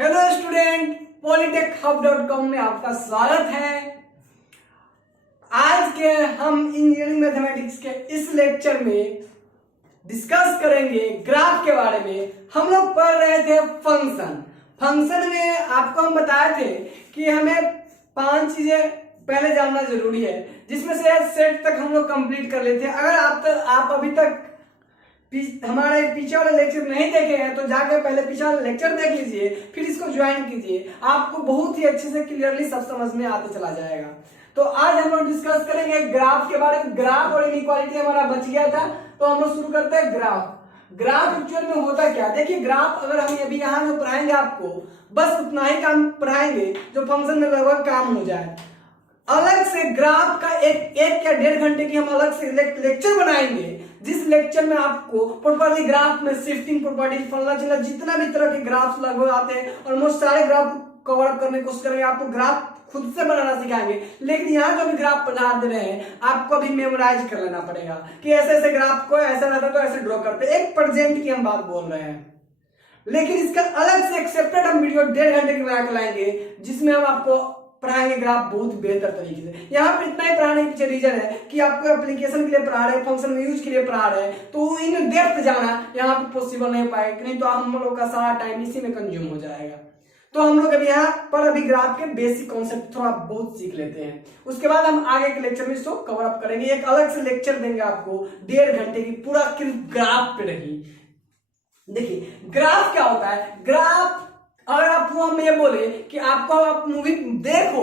Hello student, polytechhub.com में आपका स्वागत है। आज के हम इंजीनियरिंग मैथमेटिक्स के इस लेक्चर में डिस्कस करेंगे ग्राफ के बारे में। हम लोग पढ़ रहे थे फंक्शन में आपको हम बताए थे कि हमें 5 चीजें पहले जानना जरूरी है, जिसमें से सेट तक हम लोग कंप्लीट कर लेते हैं। अगर आप अभी तक हमारे पीछे वाले लेक्चर नहीं देखे हैं तो जाकर पहले पीछे वाले लेक्चर देख लीजिए, फिर इसको ज्वाइन कीजिए। आपको बहुत ही अच्छे से क्लियरली सब समझ में आते चला जाएगा। तो आज हम लोग डिस्कस करेंगे ग्राफ के बारे में। ग्राफ और इनइक्वालिटी हमारा बच गया था, तो हम लोग शुरू करते हैं ग्राफ एक्चुअल में होता क्या। देखिए, ग्राफ अगर हम अभी यहाँ जो पढ़ाएंगे आपको बस उतना ही काम पढ़ाएंगे जो फंक्शन में लगभग काम हो जाए। अलग से ग्राफ का एक या 1.5 घंटे की हम अलग से लेक्चर बनाएंगे, जिस लेक्चर में आपको प्रॉपर्ली ग्राफ में शिफ्टिंग प्रॉपर्टीज, फलना चिल्ला, जितना भी तरह के ग्राफ लगभग आते हैं ऑलमोस्ट सारे ग्राफ कवर अप करने की कोशिश करेंगे। आपको ग्राफ खुद से बनाना सिखाएंगे, लेकिन यहाँ जो भी ग्राफ बना दे रहे हैं आपको अभी मेमोराइज कर लेना पड़ेगा कि ऐसे ऐसे ग्राफ को ऐसा रहता तो ऐसे ड्रॉ करते। एक प्रेजेंट की हम बात बोल रहे हैं, लेकिन इसका अलग से एक सेपरेट हम वीडियो 1.5 घंटे की बना के लाएंगे, जिसमें हम आपको पढ़ाएंगे ग्राफ बहुत बेहतर तरीके से। यहाँ पर इतना ही पढ़ाने के पीछे रीजन है कि आपको एप्लीकेशन के लिए पढ़ा रहे हैं, फंक्शन में यूज के लिए पढ़ा रहे हैं, तो इन डेप्थ जाना यहाँ पे पॉसिबल नहीं हो पाएगा, नहीं तो हम लोग का सारा टाइम इसी में कंज्यूम हो जाएगा। तो हम लोग अभी यहाँ पर अभी ग्राफ के बेसिक कॉन्सेप्ट थोड़ा बहुत सीख लेते हैं, उसके बाद हम आगे के लेक्चर में इसको कवर अप करेंगे। एक अलग से लेक्चर देंगे आपको 1.5 घंटे की, पूरा ग्राफ पे रही। देखिए ग्राफ क्या होता है। ग्राफ अगर आपको हम ये बोले कि आपको आप मूवी देखो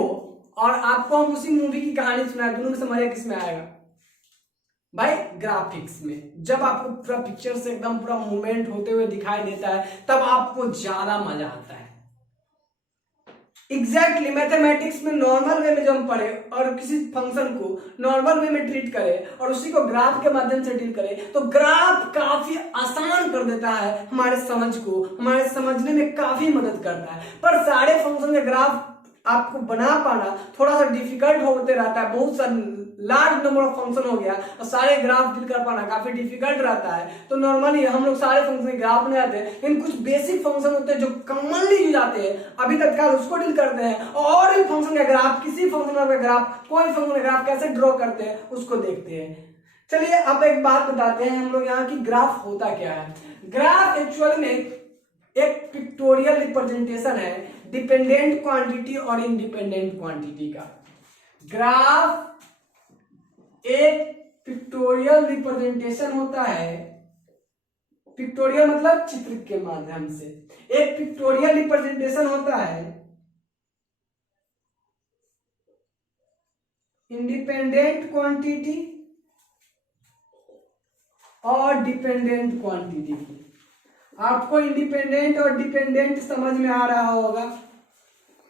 और आपको हम उसी मूवी की कहानी सुनाए, दोनों में से मजा किस में आएगा भाई? ग्राफिक्स में। जब आपको पूरा पिक्चर से एकदम पूरा मूवमेंट होते हुए दिखाई देता है तब आपको ज्यादा मजा आता है। एग्जैक्टली मैथमेटिक्स में नॉर्मल वे में जब हम पढ़े और किसी फंक्शन को नॉर्मल वे में ट्रीट करें और उसी को ग्राफ के माध्यम से डील करें, तो ग्राफ काफी आसान कर देता है हमारे समझ को, हमारे समझने में काफी मदद करता है। पर सारे फंक्शन के ग्राफ आपको बना पाना थोड़ा सा डिफिकल्ट होते रहता है। बहुत सा लार्ज नंबर ऑफ फंक्शन हो गया और सारे ग्राफ डील कर पाना काफी डिफिकल्ट रहता है। तो नॉर्मली हम लोग सारे फंक्शन ग्राफ नहीं आते, लेकिन कुछ बेसिक फंक्शन होते हैं जो कॉमनली यूज आते हैं, अभी तक उसको डील करते हैं। और भी फंक्शन का ग्राफ, किसी फंक्शन का ग्राफ, कोई फंक्शन का ग्राफ कैसे ड्रॉ करते हैं उसको देखते हैं। चलिए अब एक बात बताते हैं हम लोग यहाँ की ग्राफ होता क्या है। ग्राफ एक्चुअल में एक पिक्टोरियल रिप्रेजेंटेशन है डिपेंडेंट क्वांटिटी और इंडिपेंडेंट क्वांटिटी का। ग्राफ एक पिक्टोरियल रिप्रेजेंटेशन होता है। पिक्टोरियल मतलब चित्र के माध्यम से। एक पिक्टोरियल रिप्रेजेंटेशन होता है इंडिपेंडेंट क्वांटिटी और डिपेंडेंट क्वांटिटी की। आपको इंडिपेंडेंट और डिपेंडेंट समझ में आ रहा होगा।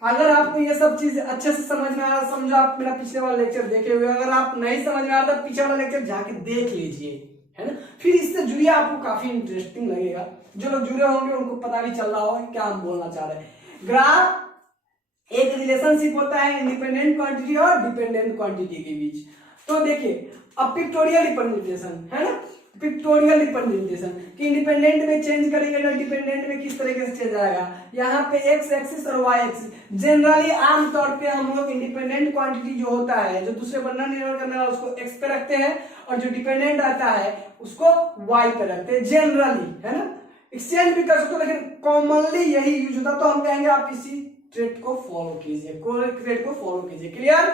अगर आपको ये सब चीज अच्छे से समझ में आ रहा, समझो आप मेरा पिछले वाला लेक्चर देखे हुए। अगर आप नहीं समझ में आ रहा तो पीछे वाला लेक्चर जाके देख लीजिए, है ना। फिर इससे जुड़िए, आपको काफी इंटरेस्टिंग लगेगा। जो लोग जुड़े होंगे उनको पता भी चल रहा होगा क्या हम बोलना चाह रहे हैं। ग्राफ एक रिलेशनशिप होता है इंडिपेंडेंट क्वांटिटी और डिपेंडेंट क्वांटिटी के बीच। तो देखिए अब पिक्टोरियल रिप्रेजेंटेशन है ना, पिक्टोरियल रिप्रेजेंटेशन कि इंडिपेंडेंट में चेंज करेंगे ना डिपेंडेंट में किस तरीके से चेंज आएगा। यहाँ पे एक्स एक्सिस और वाई एक्सिस। जनरली आमतौर पे हम लोग इंडिपेंडेंट क्वांटिटी जो होता है, जो दूसरे पर न निर्भर करने वाला, उसको एक्स पे रखते हैं, और जो डिपेंडेंट आता है उसको वाई पे रखते हैं जनरली, है ना। एक्सचेंज भी कर सकते हो, लेकिन कॉमनली यही यूज होता है। तो हम कहेंगे आप इसी ट्रेड को फॉलो कीजिए, ट्रेड को फॉलो कीजिए। क्लियर?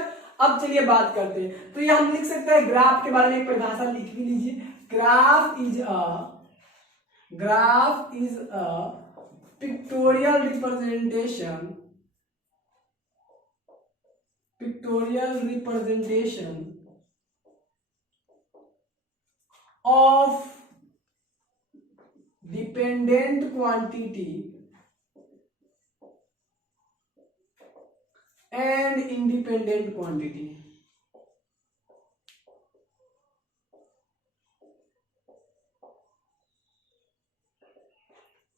अब चलिए बात करते हैं। तो ये हम लिख सकते हैं ग्राफ के बारे में एक परिभाषा लिख भी लीजिए। Graph is a pictorial representation of dependent quantity and independent quantity.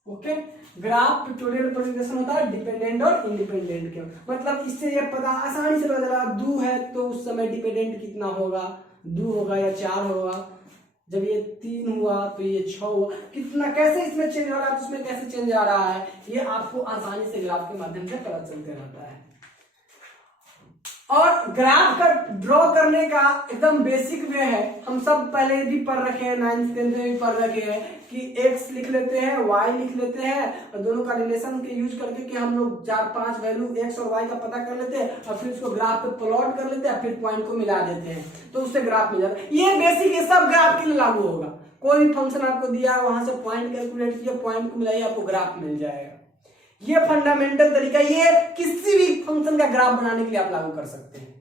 Okay, graph pictorial representation होता है डिपेंडेंट और इंडिपेंडेंट के। मतलब इससे ये पता आसानी से पता चला 2 है तो उस समय डिपेंडेंट कितना होगा, 2 होगा या 4 होगा। जब ये 3 हुआ तो ये 6 हुआ, कितना कैसे इसमें चेंज हो रहा है तो उसमें कैसे चेंज आ रहा है, ये आपको आसानी से ग्राफ के माध्यम से पता चलते रहता है। और ग्राफ का ड्रॉ करने का एकदम बेसिक वे है, हम सब पहले भी पढ़ रखे हैं, 9th 10th में भी पढ़ रखे हैं कि x लिख लेते हैं, y लिख लेते हैं और दोनों का रिलेशन के यूज करके कि हम लोग 4-5 वैल्यू x और y का पता कर लेते हैं और फिर उसको ग्राफ पे प्लॉट कर लेते हैं, फिर पॉइंट को मिला देते हैं तो उससे ग्राफ मिल जाता है। ये बेसिक, ये सब ग्राफ के लिए लागू होगा। कोई भी फंक्शन आपको दिया, वहां से पॉइंट कैलकुलेट किया, पॉइंट को मिलाइए, आपको ग्राफ मिल जाएगा। ये फंडामेंटल तरीका, ये किसी भी फंक्शन का ग्राफ बनाने के लिए आप लागू कर सकते हैं।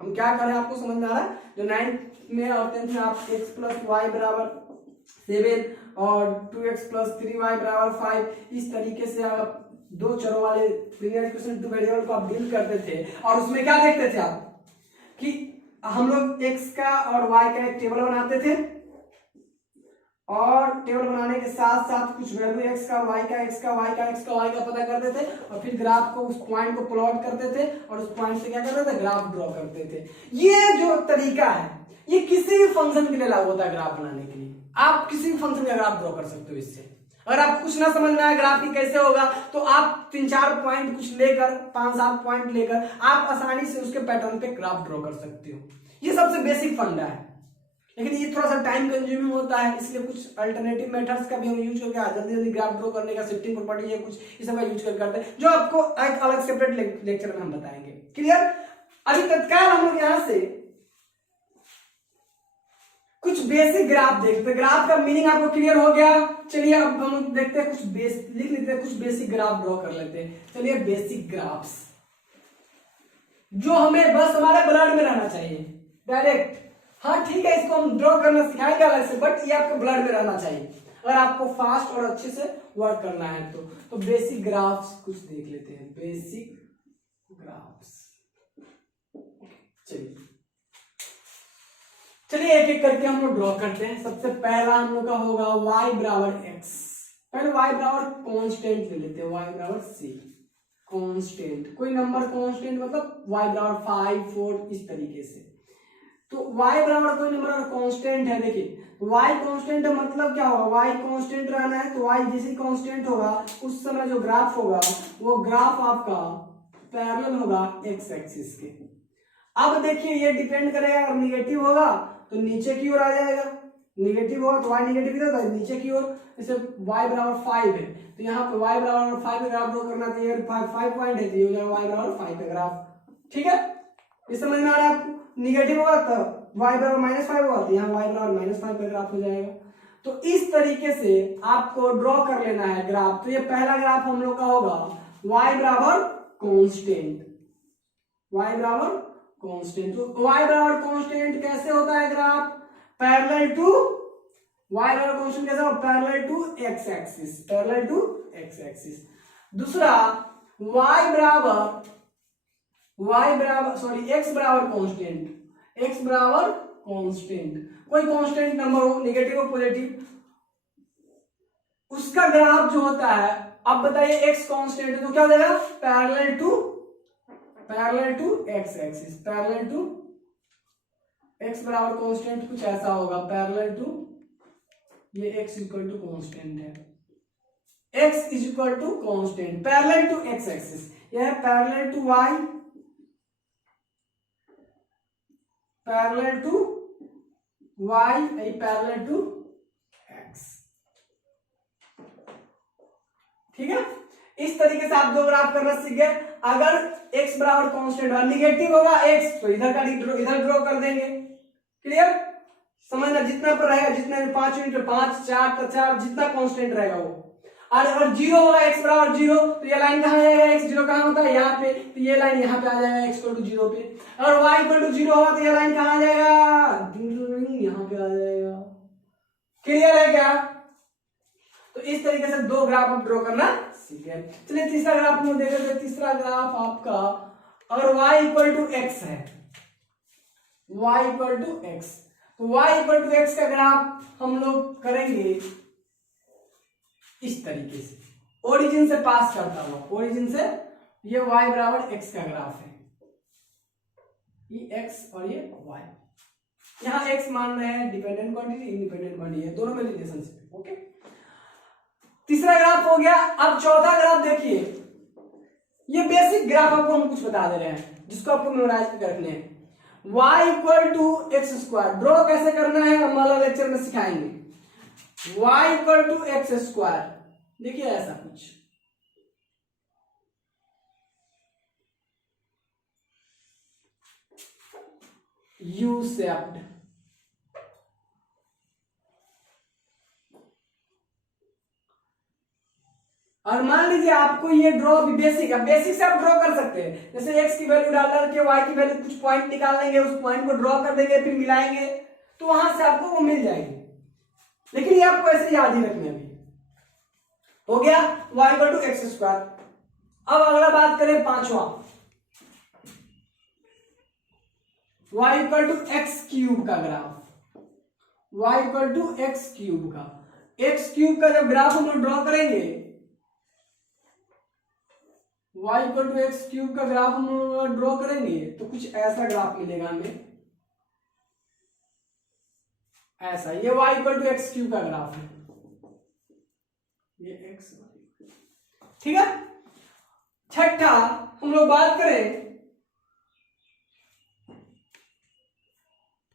हम क्या करें आपको समझ में आ रहा है? जो 9th में और 10th में आप x प्लस वाई बराबर 7 और 2x प्लस 3y बराबर 5, इस तरीके से आप दो चरों वाले लीनियर इक्वेशन टू वेरिएबल को आप डील करते थे और उसमें क्या देखते थे आप कि हम लोग x का और y का एक टेबल बनाते थे और टेबल बनाने के साथ साथ कुछ वैल्यू x का y का x का y का x का y का पता करते थे और फिर ग्राफ को उस पॉइंट को प्लॉट करते थे और उस पॉइंट से क्या करते थे, ग्राफ ड्रॉ करते थे। ये जो तरीका है ये किसी भी फंक्शन के लिए लागू होता है ग्राफ बनाने के लिए। आप किसी भी फंक्शन का ग्राफ ड्रॉ कर सकते हो इससे। अगर आप कुछ ना समझ में आया ग्राफ की कैसे होगा तो आप 3-4 पॉइंट कुछ लेकर, 5-7 पॉइंट लेकर आप आसानी से उसके पैटर्न पे ग्राफ ड्रॉ कर सकते हो। ये सबसे बेसिक फंडा है, लेकिन ये थोड़ा सा टाइम कंज्यूमिंग होता है, इसलिए कुछ अल्टरनेटिव मेथड्स का भी हम यूज करके जल्दी जल्दी ग्राफ ड्रॉ करने का, शिफ्टिंग प्रॉपर्टी या कुछ इस सब का यूज करते हैं, जो आपको एक अलग सेपरेट लेक्चर में हम बताएंगे। क्लियर? अभी तत्काल हम लोग यहां से कुछ बेसिक ग्राफ देखते हैं। ग्राफ का मीनिंग आपको क्लियर हो गया? चलिए अब हम देखते हैं, कुछ लिख लेते हैं, कुछ बेसिक ग्राफ ड्रॉ कर लेते हैं। चलिए बेसिक ग्राफ्स जो हमें बस हमारे ब्लड में रहना चाहिए डायरेक्ट। हाँ ठीक है, इसको हम ड्रॉ करना सिखाएंगे अलग से, बट ये आपको ब्लड में रहना चाहिए अगर आपको फास्ट और अच्छे से वर्क करना है तो बेसिक ग्राफ्स कुछ देख लेते हैं। बेसिक ग्राफ्स, चलिए एक एक करके हम लोग ड्रॉ करते हैं। सबसे पहला हम लोग का होगा y बराबर x। पहले y बराबर कांस्टेंट ले लेते हैं, y बराबर c कांस्टेंट, कोई नंबर कांस्टेंट मतलब y बराबर 5, 4 इस तरीके से। तो y बराबर कोई नंबर अगर कांस्टेंट है, देखिए y कांस्टेंट है मतलब क्या होगा, y कांस्टेंट रहना है तो y जैसे कांस्टेंट होगा उस समय जो ग्राफ होगा वो ग्राफ आपका पैरेलल होगा x एक्सिस के। अब देखिए ये डिपेंड करेगा, अगर निगेटिव होगा तो नीचे की ओर आ जाएगा, निगेटिव होगा तो y निगेटिव इधर तो नीचे की ओर। जैसे y बराबर 5 है तो यहाँ पे y बराबर 5 का ग्राफ ड्रॉ करना चाहिए, 5 पॉइंट है तो ये हो जाएगा y बराबर 5 का ग्राफ। ठीक है, ये समझ में आ रहा है आपको? निगेटिव होगा तो y बराबर -5 होगा तो यहाँ y बराबर -5 का ग्राफ हो जाएगा। तो इस तरीके से आपको ड्रॉ कर लेना है ग्राफ। तो ये पहला ग्राफ हम लोग का होगा y बराबर कांस्टेंट, y बराबर कांस्टेंट। तो y बराबर कांस्टेंट कैसे होता है ग्राफ? पैरेलल टू y बराबर कांस्टेंट कैसे होगा? Parallel to x axis, parallel to x axis. दूसरा x बराबर कांस्टेंट, x बराबर कांस्टेंट, कोई कांस्टेंट नंबर हो, नेगेटिव हो पॉजिटिव, उसका ग्राफ जो होता है, अब बताइए x कांस्टेंट है तो क्या हो जाएगा? Parallel to x axis, parallel to x बराबर कांस्टेंट कुछ ऐसा होगा, पैरेलल टू ये x इक्वल टू कांस्टेंट है, x is equal to constant, parallel to x axis. यह है parallel to y, parallel to y, parallel to x। ठीक है, इस तरीके से आप दो ग्राफ करना सीख गए। अगर x बराबर कांस्टेंट और निगेटिव होगा x तो इधर का इधर ड्रॉ कर देंगे। क्लियर? समझना, जितना पर रहेगा, जितने 5 यूनिट 5, 4 तो 4, जितना कांस्टेंट रहेगा वो। और अगर 0 होगा, x बराबर 0 तो ये लाइन कहाँ जाएगा? x 0 कहाँ होता है? यहाँ पे, तो ये लाइन यहाँ पे आ जाएगा x इक्वल टू 0 पे। अगर y इक्वल टू 0 होगा तो ये लाइन कहाँ आ जाएगा? यहाँ पे आ जाएगा। क्लियर है क्या? तो इस तरीके से दो ग्राफ आप ड्रॉ करना सीख गए। चलिए तीसरा ग्राफ हम देखेंगे। तीसरा ग्राफ आपका अगर y इक्वल टू x है, y इक्वल टू x, तो y इक्वल टू x का ग्राफ हम लोग करेंगे इस तरीके से, ओरिजिन से पास करता हुआ, ओरिजिन से ये y बराबर x का ग्राफ है, ये x और ये y। यहाँ x मान रहे हैं डिपेंडेंट क्वांटिटी इंडिपेंडेंट क्वांटिटी है, दोनों में रिलेशनशिप। ओके, तीसरा ग्राफ हो गया। अब चौथा ग्राफ देखिए, ये बेसिक ग्राफ आपको हम कुछ बता दे रहे हैं जिसको आपको मेमोराइज करके रखने हैं। y equal to x square draw कैसे करना है हम अगला लेक्चर में सिखाएंगे। y equal to x square, देखिए ऐसा कुछ, यू शेप्ड, और मान लीजिए आपको ये ड्रॉ भी बेसिक है, बेसिक से आप ड्रॉ कर सकते हैं। जैसे x की वैल्यू डाल करके y की वैल्यू कुछ पॉइंट निकाल लेंगे, उस पॉइंट को ड्रॉ कर देंगे, फिर मिलाएंगे तो वहां से आपको वो मिल जाएगी। लेकिन ये आपको ऐसे याद ही रखना है। हो गया y equal to x square. अब अगला बात करें पांचवा, y equal to x cube का graph, y equal to x cube का, एक्स क्यूब का जब ग्राफ हम लोग ड्रॉ करेंगे, y equal to x cube का ग्राफ हम लोग ड्रॉ करेंगे तो कुछ ऐसा ग्राफ मिलेगा हमें, ऐसा। ये y equal to x cube का ग्राफ है, ये x, ठीक है। छठा हम लोग बात करें,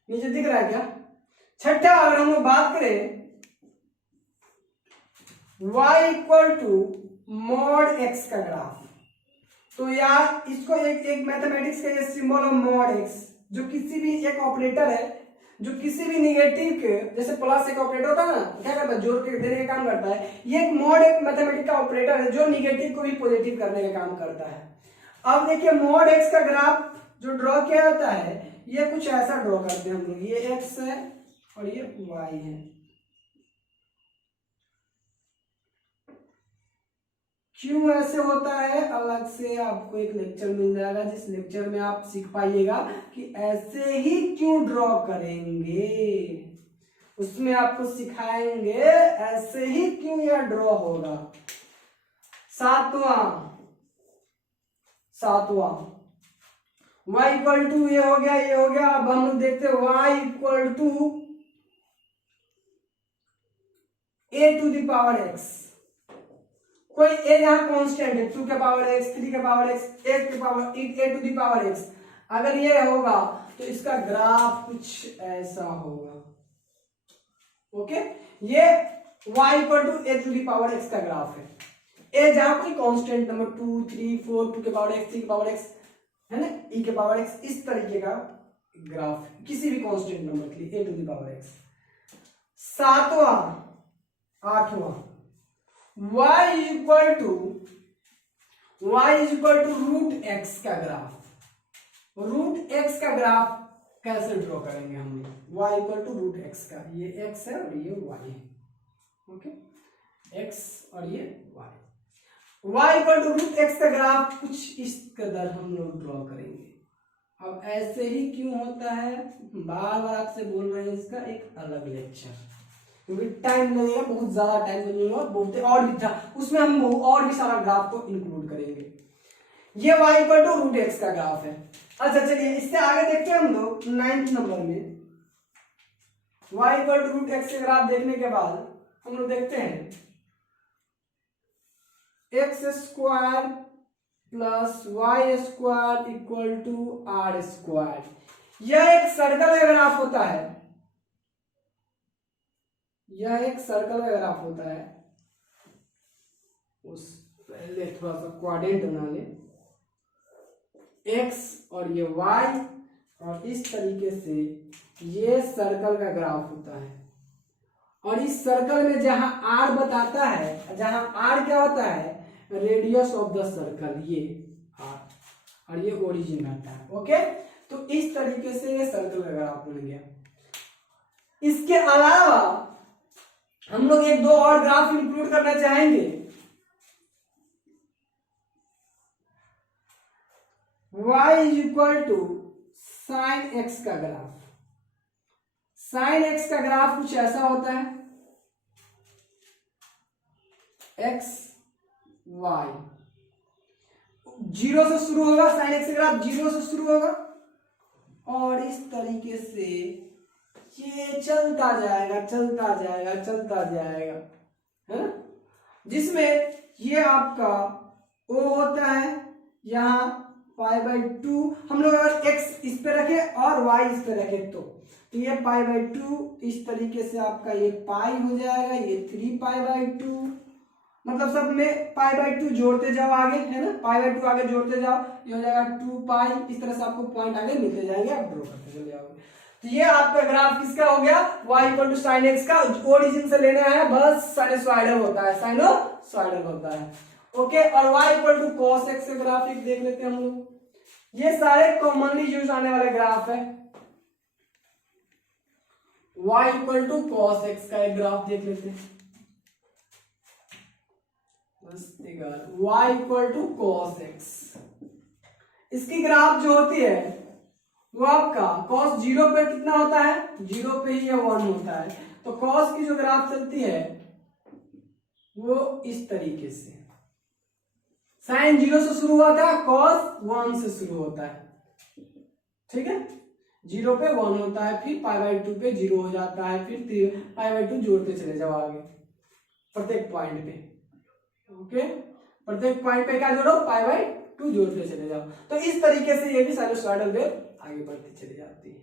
नीचे दिख रहा है क्या? छठा अगर हम लोग बात करें y equal to mod x का ग्राफ, तो यार इसको एक मैथमेटिक्स का ये सिंबल ऑफ मॉड x, जो किसी भी एक ऑपरेटर है जो किसी भी निगेटिव के, जैसे प्लस एक ऑपरेटर होता है ना, क्या करता है, जोड़ के देने का काम करता है, ये एक मॉड एक मैथमेटिक्स का ऑपरेटर है जो निगेटिव को भी पॉजिटिव करने का काम करता है। अब देखिए मॉड x का ग्राफ जो ड्रॉ किया जाता है, ये कुछ ऐसा ड्रॉ करते हैं हम लोग, ये x है और ये y है। क्यों ऐसे होता है अलग से आपको एक लेक्चर मिल जाएगा, जिस लेक्चर में आप सीख पाइएगा कि ऐसे ही क्यों ड्रॉ करेंगे, उसमें आपको सिखाएंगे ऐसे ही क्यों यह ड्रॉ होगा। सातवां y इक्वल टू ये हो गया, ये हो गया। अब हम लोग देखते हैं y equal to a to the power x, कोई a यहाँ कांस्टेंट है, 2 के पावर x, 3 के पावर x, 8 के power a to the power x, अगर ये होगा तो इसका ग्राफ कुछ ऐसा होगा। ओके, ये y equal to a to the power x का ग्राफ है। a जहां कोई कांस्टेंट नंबर 2, 3, 4, 2 के पावर x, 3 के पावर x है ना, e के पावर x, इस तरीके का ग्राफ किसी भी कांस्टेंट नंबर के लिए a to the power x। आठवां y equal to root x का ग्राफ। रूट x का ग्राफ कैसे ड्रॉ करेंगे हम लोग, y equal to root x का, ये x है और ये y है। ओके, x और ये y equal to root x का ग्राफ कुछ इस कदर हम लोग ड्रॉ करेंगे। अब ऐसे ही क्यों होता है, बार बार आपसे बोल रहे हैं, इसका एक अलग लेक्चर, क्योंकि टाइम लगेगा, बहुत ज्यादा टाइम लगेगा, बहुत और भी था, उसमें हम और भी सारा ग्राफ को इंक्लूड करेंगे। ये y equal to root x का ग्राफ है। अच्छा चलिए इससे आगे देखते हैं हम लोग 9th नंबर में, y equal to root x का ग्राफ देखने के बाद हम लोग देखते हैं x square plus y square equal to r square. यह एक सर्कल का ग्राफ होता है, यह एक सर्कल का ग्राफ होता है। उस पहले थोड़ा सा क्वाड्रेंट बना ले, x और ये y, और इस तरीके से ये सर्कल का ग्राफ होता है। और इस सर्कल में जहां r बताता है, जहां r क्या होता है, रेडियस ऑफ द सर्कल, ये r, और ये ओरिजिन रहता है। ओके, तो इस तरीके से ये सर्कल का ग्राफ बन गया। इसके अलावा हम लोग एक दो और ग्राफ इंक्लूड करना चाहेंगे। y is equal to sine x का ग्राफ। साइन x का ग्राफ कुछ ऐसा होता है, x y, 0 से शुरू होगा, साइन x का ग्राफ 0 से शुरू होगा और इस तरीके से ये चलता जाएगा चलता जाएगा चलता जाएगा, है ना, जिसमें ये आपका O होता है यहाँ π/2। हम लोग अगर x इस पे रखे और y इस पे रखे तो ये π/2 इस तरीके से आपका ये पाई हो जाएगा, ये 3π/2, मतलब सब में π/2 जोड़ते जाओ आगे, है ना, π/2 आगे जोड़ते जाओ, ये हो जाएगा 2π। इस तरह से आपको पॉइंट आगे मिलते जाएंगे, आप ड्रॉ करते चले जाओगे। तो ये आपका ग्राफ किसका हो गया, y = sin x का। ओरिजिन से लेना है, बस साइनसॉइडल होता है, साइनसॉइडल होता है, ओके। और y = cos x का ग्राफिक देख लेते हैं हम लोग। ये सारे कॉमनली यूज आने वाले ग्राफ है। y = cos x का एक ग्राफ देख लेते हैं, y = cos x। इसकी ग्राफ जो होती है वो आपका cos 0 पे कितना होता है, 0 पे ही 1 होता है। तो cos की जो ग्राफ चलती है वो इस तरीके से, sin 0 से शुरू होता है, cos 1 से शुरू होता है, ठीक है। 0 पे 1 होता है, फिर π/2 पे 0 हो जाता है, फिर π/2 जोड़ते चले जाओ आगे प्रत्येक पॉइंट पे, ओके। प्रत्येक पॉइंट पे क्या जोड़ो, π/2 जोड़ते चले जाओ। तो इस तरीके से ये भी साइनसॉइडल वेव आगे बढ़ती चली जाती है।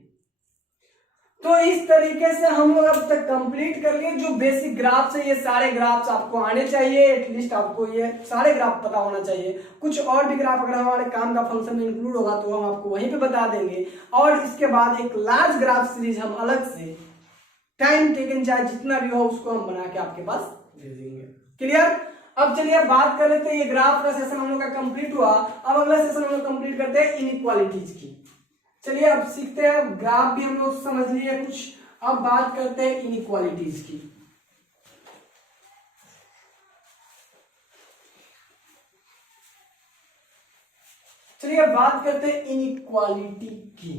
तो इस तरीके से हम लोग अब तक कंप्लीट कर लिए जो बेसिक ग्राफ्स है। ये सारे ग्राफ्स आपको आने चाहिए, एटलीस्ट आपको ये सारे ग्राफ पता होना चाहिए। कुछ और भी ग्राफ अगर हमारे काम का फंक्शन में इंक्लूड होगा तो हम आपको वहीं पे बता देंगे। और इसके बाद एक लार्ज ग्राफ सीरीज हम अलग से टाइम टेकन चाहे जितना भी हो उसको हम बना के आपके पास दे देंगे। क्लियर। अब चलिए बात कर लेते हैं, ये ग्राफ का सेशन हम लोग का कंप्लीट हुआ। अब अगला सेशन हम लोग कंप्लीट करते हैं इनइक्वालिटीज की। चलिए अब सीखते हैं, ग्राफ भी हम लोग समझ लिए कुछ, अब बात करते हैं इनइक्वालिटीज की। चलिए बात करते हैं इनइक्वालिटी की।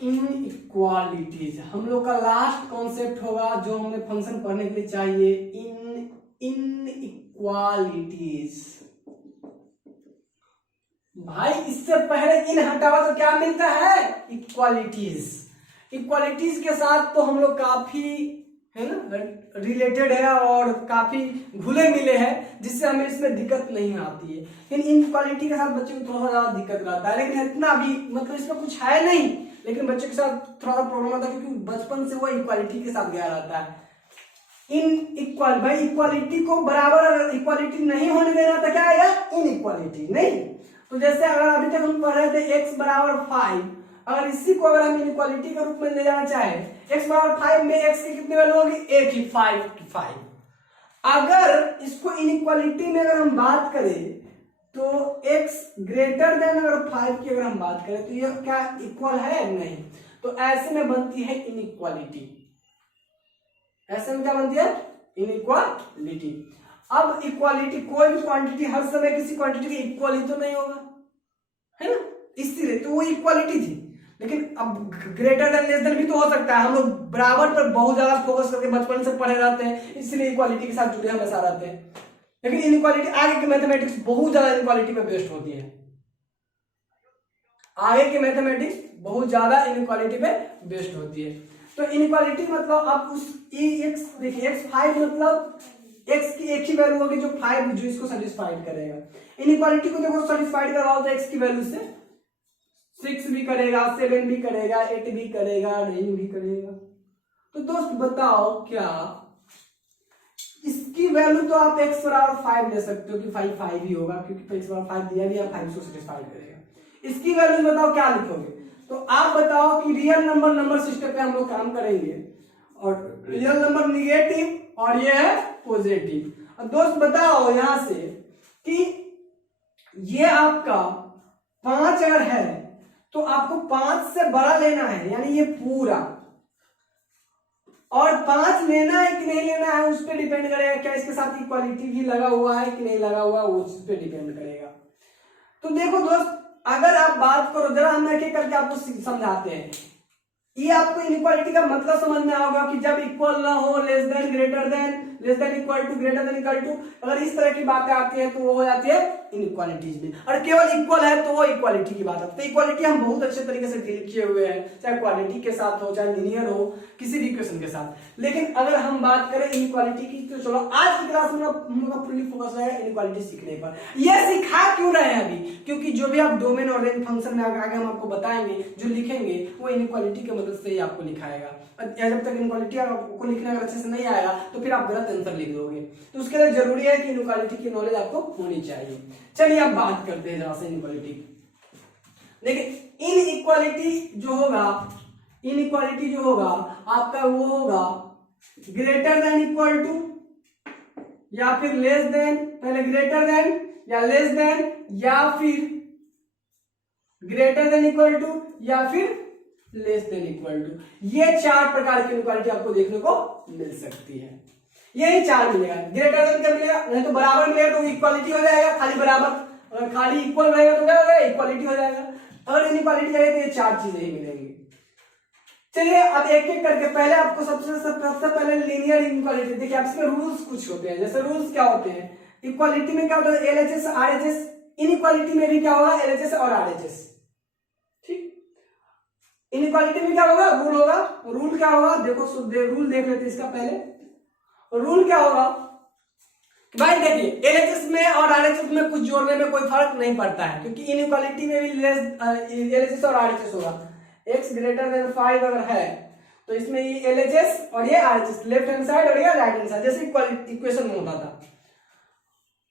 इनइक्वालिटीज हम लोग का लास्ट कॉन्सेप्ट होगा जो हमें फंक्शन पढ़ने के लिए चाहिए, इनइक्वालिटीज। भाई इससे पहले इन हटावा तो क्या मिलता है, इक्वालिटीज। इक्वालिटीज के साथ तो हम लोग काफी, है ना, रिलेटेड है और काफी घुले मिले हैं, जिससे हमें इसमें दिक्कत नहीं आती है। लेकिन इनइक्वालिटी के साथ बच्चों को थोड़ा ज्यादा दिक्कत रहता है, लेकिन इतना भी मतलब इसमें कुछ है नहीं, लेकिन बच्चों के साथ थोड़ा प्रॉब्लम होता है क्योंकि बचपन से वो इक्वालिटी के साथ गया रहता है। इनइक्वल भाई इक्वालिटी को बराबर इक्वालिटी नहीं होने देना तो क्या आएगा, इनइक्वालिटी नहीं। तो जैसे अगर अभी तक हम पढ़ रहे थे x = 5, अगर इसी को अगर हम इनइक्वालिटी के रूप में ले जाना चाहे, x = 5 में x की कितनी वैल्यू होगी, एक ही 5। अगर इसको इनइक्वालिटी में अगर हम बात करें तो x ग्रेटर देन अगर 5 की अगर हम बात करें तो ये क्या इक्वल है, नहीं। तो ऐसे में बनती है इनइक्वालिटी, ऐसे में क्या बनती है, इनइक्वालिटी। अब इक्वालिटी, कोई भी क्वांटिटी हर समय किसी क्वांटिटी के इक्वल ही तो नहीं होगा, है ना, इसलिए तो वो इक्वालिटी थी। लेकिन अब ग्रेटर देन लेस देन भी तो हो सकता है। हम लोग बराबर पर बहुत ज्यादा फोकस करके बचपन से पढ़े रहते हैं, इसलिए इक्वालिटी के साथ जुड़े हमेशा रहते हैं। लेकिन इनइक्वालिटी आगे की मैथमेटिक्स बहुत ज्यादा इनइक्वालिटी पे बेस्ड होती है, आगे की मैथमेटिक्स बहुत ज्यादा इनइक्वालिटी पे बेस्ड होती है। तो इनइक्वालिटी मतलब आप उस x देखिए, x5 मतलब x की एक ही वैल्यू होगी जो 5 जो इसको सेटिस्फाइड करेगा। इनइक्वालिटी को देखो सेटिस्फाइड करवाओ तो x की वैल्यू से 6 भी करेगा, 7 भी करेगा, 8 भी करेगा, 9 भी करेगा। तो दोस्त बताओ क्या इसकी वैल्यू तो आप x = 5 ले सकते हो कि 5 ही होगा, क्योंकि x = 5 दिया भी है, 5 को सेटिस्फाइड करेगा। इसकी वैल्यू बताओ क्या लिखोगे। तो आप बताओ कि रियल नंबर सिस्टम पे हम लोग काम करेंगे और रियल नंबर निगेटिव और ये है पॉजिटिव। और दोस्त बताओ यहां से कि ये आपका 5 अगर है तो आपको 5 से बड़ा लेना है, यानी ये पूरा, और 5 लेना है कि नहीं लेना है उस पर डिपेंड करेगा। क्या इसके साथ इक्वालिटी भी लगा हुआ है कि नहीं लगा हुआ, उस पर डिपेंड करेगा। तो देखो दोस्त, अगर आप बात करो, जरा हम एक एक करके आपको समझाते हैं। ये आपको इनइक्वालिटी का मतलब समझना होगा कि जब इक्वल ना हो, less than, greater than, less than equal to, greater than equal to, अगर इस तरह की बातें आती है तो वो हो जाती है इनइक्वालिटीज में, और केवल इक्वल है तो वो इक्वालिटी की बात है। तो इक्वालिटी हम बहुत अच्छे तरीके से डील किए हुए हैं, चाहे क्वालिटी के साथ हो, चाहे लीनियर हो, किसी भी इक्वेशन के साथ। लेकिन अगर हम बात करें इनइक्वालिटी की, तो चलो आज की क्लास में हम लोग का फुल्ली फोकस है इनइक्वालिटी सीखने पर। ये सिखा क्यों रहे हैं अभी, क्योंकि जो भी आप डोमेन और रेंज फंक्शन में आगे हम आपको बताएंगे, जो लिखेंगे वो इनइक्वालिटी की मदद से ही आपको लिखाएगा। जब तक इनइक्वालिटी आपको लिखने अगर अच्छे से नहीं आएगा तो फिर आप गलत आंसर लिख दोगे। तो उसके लिए जरूरी है कि इनइक्वालिटी की नॉलेज आपको होनी चाहिए। चलिए अब बात करते हैं जरा से इनइक्वालिटी। देखिए इनइक्वालिटी जो होगा आपका वो होगा ग्रेटर देन इक्वल टू या फिर लेस देन, पहले ग्रेटर देन या लेस देन या फिर ग्रेटर देन इक्वल टू या फिर लेस देन इक्वल टू। ये चार प्रकार की इनइक्वालिटी आपको देखने को मिल सकती है। यही चार मिलेगा। ग्रेटर देन क्या मिलेगा, नहीं तो बराबर मिलेगा तो इक्वालिटी हो जाएगा, खाली बराबर। अगर खाली इक्वल रहेगा तो क्या होगा, इक्वालिटी हो जाएगा। अगर इनइक्वालिटी आएगी तो ये चार चीजें ही मिलेंगी। चलिए अब एक एक करके, पहले आपको सबसे पहले लीनियर इनइक्वालिटी देखिए। अब इसमें रूल्स कुछ होते हैं, जैसे रूल्स क्या होते हैं, इक्वालिटी में क्या होता है एलएचएस आरएचएस, इनइक्वालिटी में भी क्या होगा एलएचएस और आरएचएस। ठीक, इनइक्वालिटी में क्या होगा रूल होगा। रूल क्या होगा देखो, रूल देख लेते हैं इसका पहले। रूल क्या होगा भाई, देखिए एलएचएस में और आरएचएस में कुछ जोड़ने में कोई फर्क नहीं पड़ता है, क्योंकि इनइक्वालिटी में भी एलएचएस और आरएचएस होगा। x ग्रेटर देन 5 अगर है तो इसमें ये एलएचएस और ये आरएचएस, लेफ्ट हैंड साइड और ये राइट हैंड साइड, जैसे इक्वेशन में होता था,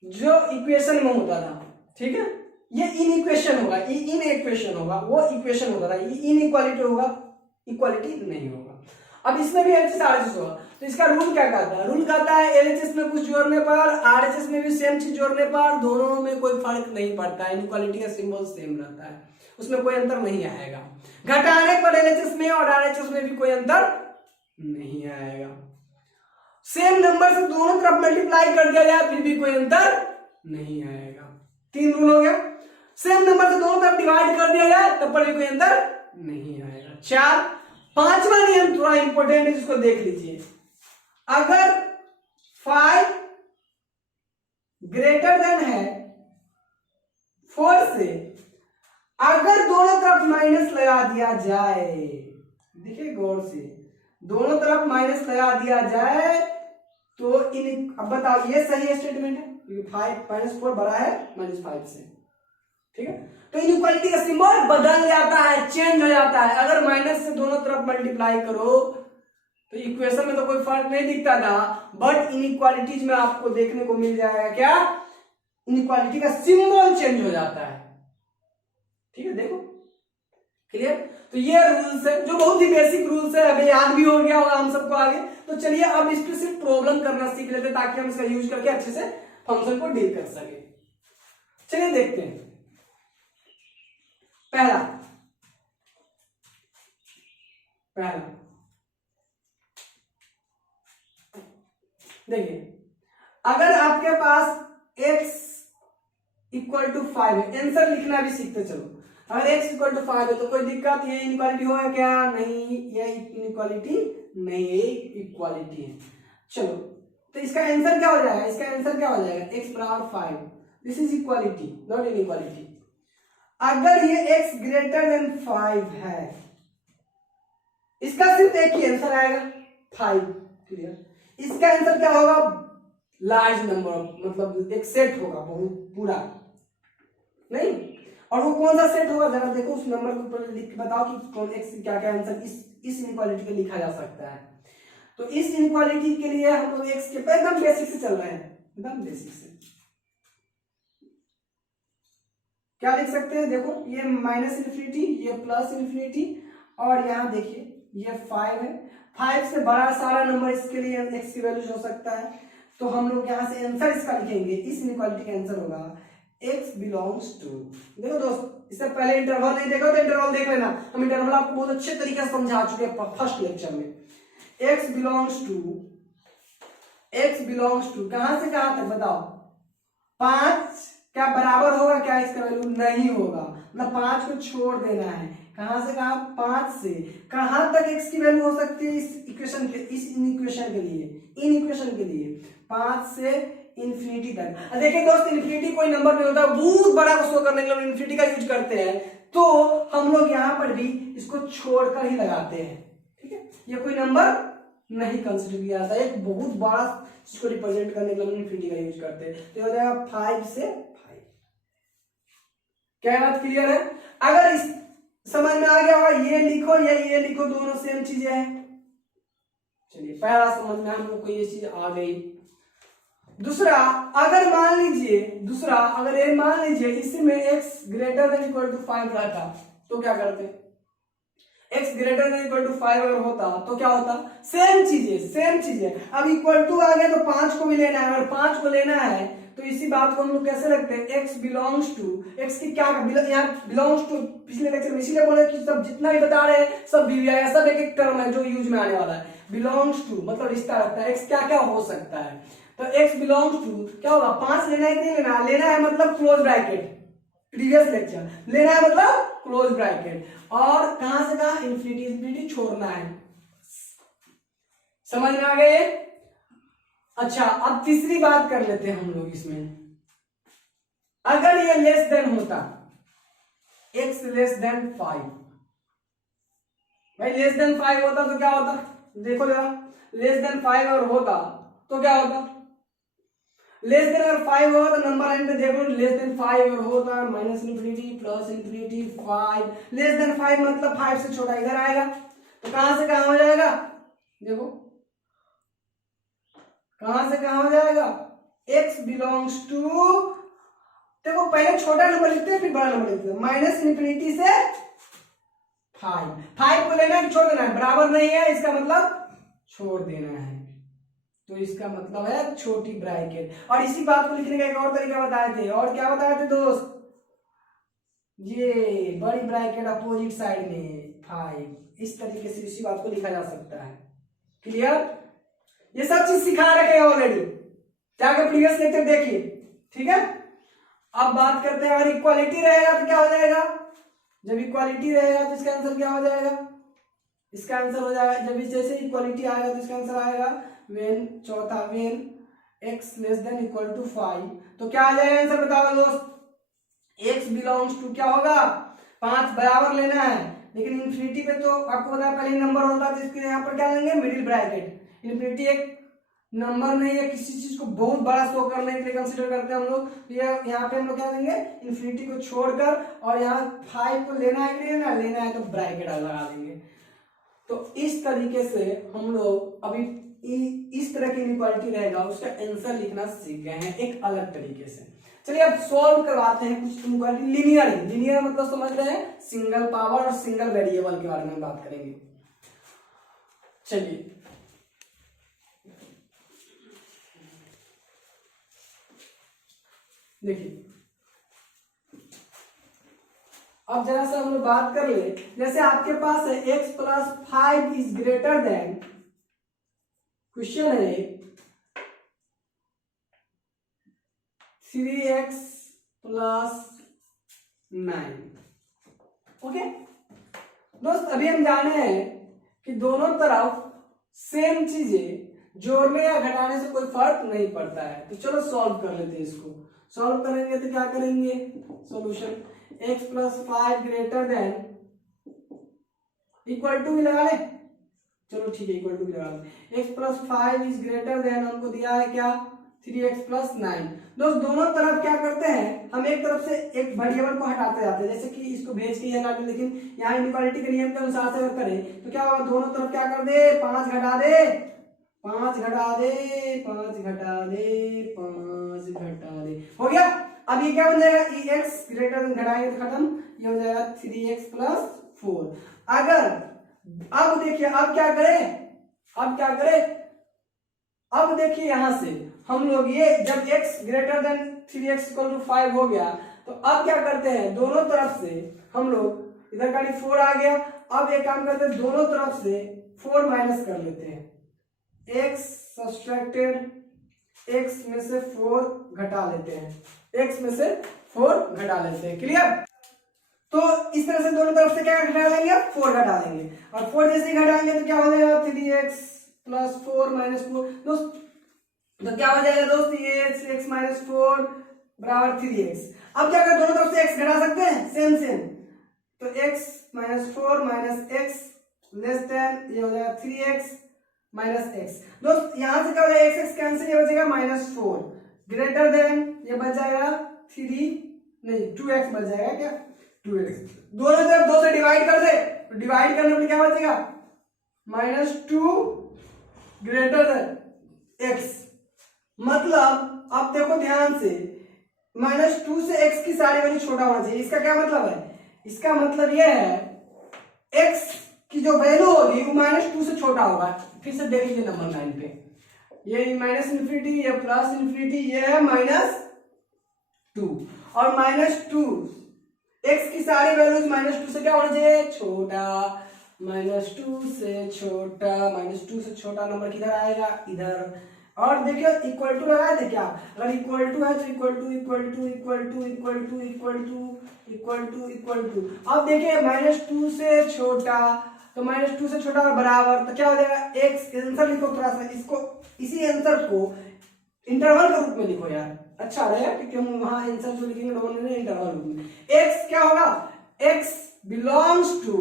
जो इक्वेशन में होता था। ठीक है, ये इन इक्वेशन होगा, इन इक्वेशन होगा, वो इक्वेशन होता था, इन इक्वालिटी होगा, इक्वालिटी नहीं होगा। अब इसमें भी एलएचएस आरएचएस होगा। तो इसका रूल क्या कहता है, रूल कहता है एलएचएस में कुछ जोड़ने पर, आरएचएस में भी सेम चीज जोड़ने पर, दोनों में कोई फर्क नहीं पड़ता है, इनइक्वालिटी का सिंबल सेम रहता है, उसमें कोई अंतर नहीं आएगा। घटाने पर एलएचएस में और आरएचएस में भी कोई अंतर नहीं आएगा। सेम नंबर से दोनों तरफ मल्टीप्लाई कर दिया जाए फिर भी कोई अंतर नहीं आएगा। तीन रूल हो गया। सेम नंबर से दोनों तरफ डिवाइड कर दिया जाए तब पर भी कोई अंतर नहीं आएगा। चार, पांचवा नियम थोड़ा इंपॉर्टेंट है, जिसको देख लीजिए। अगर 5 ग्रेटर देन है 4 से, अगर दोनों तरफ माइनस लगा दिया जाए, देखिए गौर से, दोनों तरफ माइनस लगा दिया जाए तो अब बताओ ये सही स्टेटमेंट है, क्योंकि 5 - 4 बड़ा है -5 से। ठीक है, तो इनइक्वालिटी का सिंबल बदल जाता है, चेंज हो जाता है। अगर माइनस से दोनों तरफ मल्टीप्लाई करो तो इक्वेशन में तो कोई फर्क नहीं दिखता था, बट इनइक्वालिटीज में आपको देखने को मिल जाएगा क्या, इनइक्वालिटी का सिंबल चेंज हो जाता है। ठीक है, देखो क्लियर। तो ये रूल्स है जो बहुत ही बेसिक रूल्स है, अभी याद भी हो गया होगा हम सबको आगे। तो चलिए अब इस पे सिर्फ प्रॉब्लम करना सीख लेते हैं, ताकि हम इसका यूज करके अच्छे से फंक्शन को डील कर सके। चलिए देखते हैं। पहला देखिए, अगर आपके पास x इक्वल टू 5 है, आंसर लिखना भी सीखते चलो। अगर x इक्वल टू 5 है तो कोई दिक्कत, ये इनइक्वालिटी होगा क्या, नहीं, ये इनइक्वालिटी नहीं है, इक्वालिटी है। चलो तो इसका आंसर क्या हो जाएगा, इसका आंसर क्या हो जाएगा, x बराबर 5, this is equality not inequality. अगर ये x ग्रेटर देन 5 है, इसका सिर्फ एक ही आंसर आएगा 5। क्लियर, इसका आंसर क्या होगा, लार्ज नंबर, मतलब एक सेट होगा बहुत पूरा, नहीं। और वो कौन सा सेट होगा, जरा देखो उस नंबर को ऊपर लिख के बताओ कि कौन x क्या क्या आंसर इस इनइक्वालिटी को लिखा जा सकता है। तो इस इनइक्वालिटी के लिए हम लोग x के एकदम बेसिक से चल रहे हैं, एकदम बेसिक से क्या लिख सकते हैं, देखो ये -∞, ये +∞, और यहाँ देखिए ये 5 है। 5 से बड़ा सारा नंबर इसके लिए x की वैल्यू हो सकता है। तो हम लोग यहाँ से आंसर इसका लिखेंगे, इस इनइक्वालिटी का आंसर होगा x बिलोंग्स टू, देखो दोस्त, इससे पहले इंटरवल नहीं देखो तो इंटरवल देख लेना, हम इंटरवल आपको बहुत अच्छे तरीके से समझा चुके हैं फर्स्ट लेक्चर में। x बिलोंग्स टू कहां से कहां तक बताओ, 5 क्या बराबर होगा क्या, इसका वैल्यू नहीं होगा, मतलब 5 को छोड़ देना है। कहां से कहां, 5 से कहां तक x की वैल्यू हो सकती है इस इक्वेशन के लिए, इन इक्वेशन के लिए 5 से इन्फिनिटी तक। देखिए दोस्त, इन्फिनिटी कोई नंबर नहीं होता, बहुत बड़ा को शो करने के लिए इन्फिनिटी का यूज करते हैं, तो हम लोग यहाँ पर भी इसको छोड़कर ही लगाते हैं। ठीक है, ये कोई नंबर नहीं कंसिडर किया जाता, एक बहुत बड़ा इसको रिप्रेजेंट करने के लिए इन्फिनिटी का यूज करते हैं। तो हो जाएगा 5 से 5। क्या बात क्लियर है? अगर इस समझ में आ गया होगा, ये लिखो या ये लिखो, दोनों सेम चीजें हैं। चलिए, पहला समझ में हम लोग को ये चीज आ गई। दूसरा, अगर मान लीजिए इसमें x greater than equal to 5 रहता तो क्या करते? x greater than equal to 5 अगर होता तो क्या होता? सेम चीजें। अब इक्वल टू आ गया तो 5 को भी लेना है। अगर 5 को लेना है तो इसी बात को हम लोग कैसे रखते हैं? x बिलोंग्स टू, x की क्या यहाँ बिलोंग्स टू, पिछले लेक्चर में इसीलिए बोले कि सब जितना भी बता रहे हैं सब सब एक एक टर्म है जो यूज में आने वाला है। बिलोंग्स टू मतलब रिश्ता रखता है, x क्या क्या हो सकता है। तो x बिलोंग्स टू क्या होगा? 5 लेना है कि नहीं लेना? लेना है मतलब क्लोज ब्रैकेट, प्रीवियस लेक्चर लेना है मतलब क्लोज ब्रैकेट, और कहां से कहां? इन्फिनिटी छोड़ना है। समझ में आ गए? अच्छा, अब तीसरी बात कर लेते हैं हम लोग इसमें। अगर ये लेस देन होता, x लेस देन 5, भाई लेस देन 5 होता तो क्या होता? देखो जरा, लेस देन 5 अगर होता तो क्या होता? लेस देन अगर 5 होगा तो नंबर एंड पे देखो, लेस देन 5 अगर होता minus infinity plus infinity 5, less than 5 मतलब 5 से छोटा इधर आएगा, तो कहां से कहां हो जाएगा? देखो कहां से कहां हो जाएगा? x बिलोंग्स टू, देखो पहले छोटा नंबर लिखते हैं फिर बड़ा नंबर लिखते हैं, माइनस इन्फिनिटी से 5 को लेना है छोड़ देना है, बराबर नहीं है इसका मतलब छोड़ देना है, तो इसका मतलब है छोटी ब्रैकेट। और इसी बात को लिखने का एक और तरीका बताए थे, और क्या बताए थे दोस्त? ये बड़ी ब्रैकेट अपोजिट साइड में 5, इस तरीके से इसी बात को लिखा जा सकता है। क्लियर? ये सब चीज सिखा रखे हैं ऑलरेडी, जाकर प्रीवियस लेक्चर देखिए। ठीक है, अब बात करते हैं, अगर इक्वालिटी रहेगा तो क्या हो जाएगा? जब इक्वालिटी रहेगा तो इसका आंसर क्या हो जाएगा? इसका आंसर हो जाएगा, जब जैसे इक्वालिटी आएगा तो इसका आंसर आएगा वेन, चौथा when x less than equal to 5, तो क्या आ जाएगा आंसर? बताओ दोस्त, x बिलोंग्स टू क्या होगा? 5 बराबर लेना है, लेकिन इन्फिनिटी पे तो आपको पता है पहले नंबर होता है, तो इसके यहाँ पर क्या लेंगे? Middle bracket. इन्फिनिटी एक नंबर नहीं है, किसी चीज को बहुत बड़ा शो करने के लिए कंसीडर करते हैं हम लोग। ये यहाँ पे हम लोग क्या देंगे? इन्फिनिटी को छोड़कर, और यहाँ 5 को लेना है कि नहीं लेना है तो ब्रैकेट लगा देंगे। तो इस तरीके से हम लोग अभी इस तरह की इनइक्वालिटी रहेगा उसका आंसर लिखना सीख गए हैं एक अलग तरीके से। चलिए अब सॉल्व करवाते हैं कुछ इनइक्वालिटी। लीनियर मतलब समझ रहे हैं, सिंगल पावर और सिंगल वेरिएबल के बारे में बात करेंगे। चलिए देखिए, अब जरा सा हम लोग बात कर ले, जैसे आपके पास है x plus 5 is greater than, question है 3x प्लस 9। ओके दोस्त, अभी हम जाने हैं कि दोनों तरफ सेम चीजें जोड़ने या घटाने से कोई फर्क नहीं पड़ता है, तो चलो सॉल्व कर लेते हैं इसको। सॉल्व करेंगे तो क्या करेंगे? Solution x plus 5 greater than, equal to भी लगा ले, चलो ठीक है इक्वल टू भी लगा ले। x plus 5 is greater than, हमको दिया है क्या? 3x plus 9। दोस्त दोनों तरफ क्या करते हैं, हम एक तरफ से एक वेरिएबल को हटाते जाते हैं, जैसे कि इसको भेज के हटा दे, लेकिन यहाँ इनइक्वालिटी के नियम के अनुसार से अगर करें तो क्या होगा? दोनों तरफ क्या कर दे? 5 घटा दे, 5 घटा दे, 5 घटा दे, 5 घटा दे, हो गया। अब ये क्या बन जाएगा? x ग्रेटर देन, घटाएंगे तो खत्म, ये हो जाएगा 3x प्लस 4। अगर अब देखिए, अब क्या करें? अब देखिए यहां से हम लोग ये जब x greater than 3x equal to 5 हो गया, तो अब क्या करते हैं? दोनों तरफ से हम लोग, इधर का 4 आ गया, अब एक काम करते हैं, दोनों तरफ से 4 माइनस कर लेते हैं, x सब्सट्रैक्टेड, x में से 4 घटा लेते हैं, x में से 4 घटा लेते हैं। क्लियर? तो इस तरह से दोनों तरफ से क्या घटा लेंगे? 4 घटा लेंगे, और 4 जैसे ही घटाएंगे तो क्या हो जाएगा? 3x plus 4 minus 4। दोस्त तो क्या हो जाएगा दोस्त, ये x माइनस 4 बराबर 3x। अब क्या करें, दोनों तरफ से x घटा सकते हैं, सेम सेम, तो x minus 4 minus x less then ये हो जाएगा 3x माइनस x। दोस्त यहां से क्या हो जाएगा, x कैंसिल, ये बचेगा माइनस 4 ग्रेटर देन ये बच जाएगा 3 नहीं 2x बच जाएगा, क्या 2x। दोनों तरफ 2 से डिवाइड कर दे, तो डिवाइड करने पर क्या बचेगा, माइनस 2 ग्रेटर देन x। मतलब आप देखो ध्यान से, माइनस 2 से x की सारी वैल्यू छोटा होना चाहिए। इसका क्या मतलब है, इसका मतलब यह है x की जो वैल्यू होगी वो माइनस 2 से छोटा होगा। फिर से देख लीजिए नंबर 9 पे, ये माइनस इन्फिनिटी, ये प्लस इन्फिनिटी, ये है माइनस 2 और माइनस 2, x की सारी वैल्यूज माइनस 2 से क्या होना चाहिए, छोटा, माइनस 2 से छोटा, माइनस 2 से छोटा नंबर किधर आएगा, इधर। और देखिए इक्वल टू लगाए थे क्या, अगर इक्वल टू है तो equal to equal to equal to equal to equal to equal to equal to. अब देखिए माइनस 2 से छोटा, तो माइनस 2 से छोटा और बराबर, तो क्या हो जाएगा, x आंसर लिखो थोड़ा सा, इसको इसी आंसर को इंटरवल के रूप में लिखो यार, अच्छा रहेगा, क्योंकि हम वहां आंसर जो लिखेंगे दोनों इंटरवल रूप में। x क्या होगा, x बिलोंग्स टू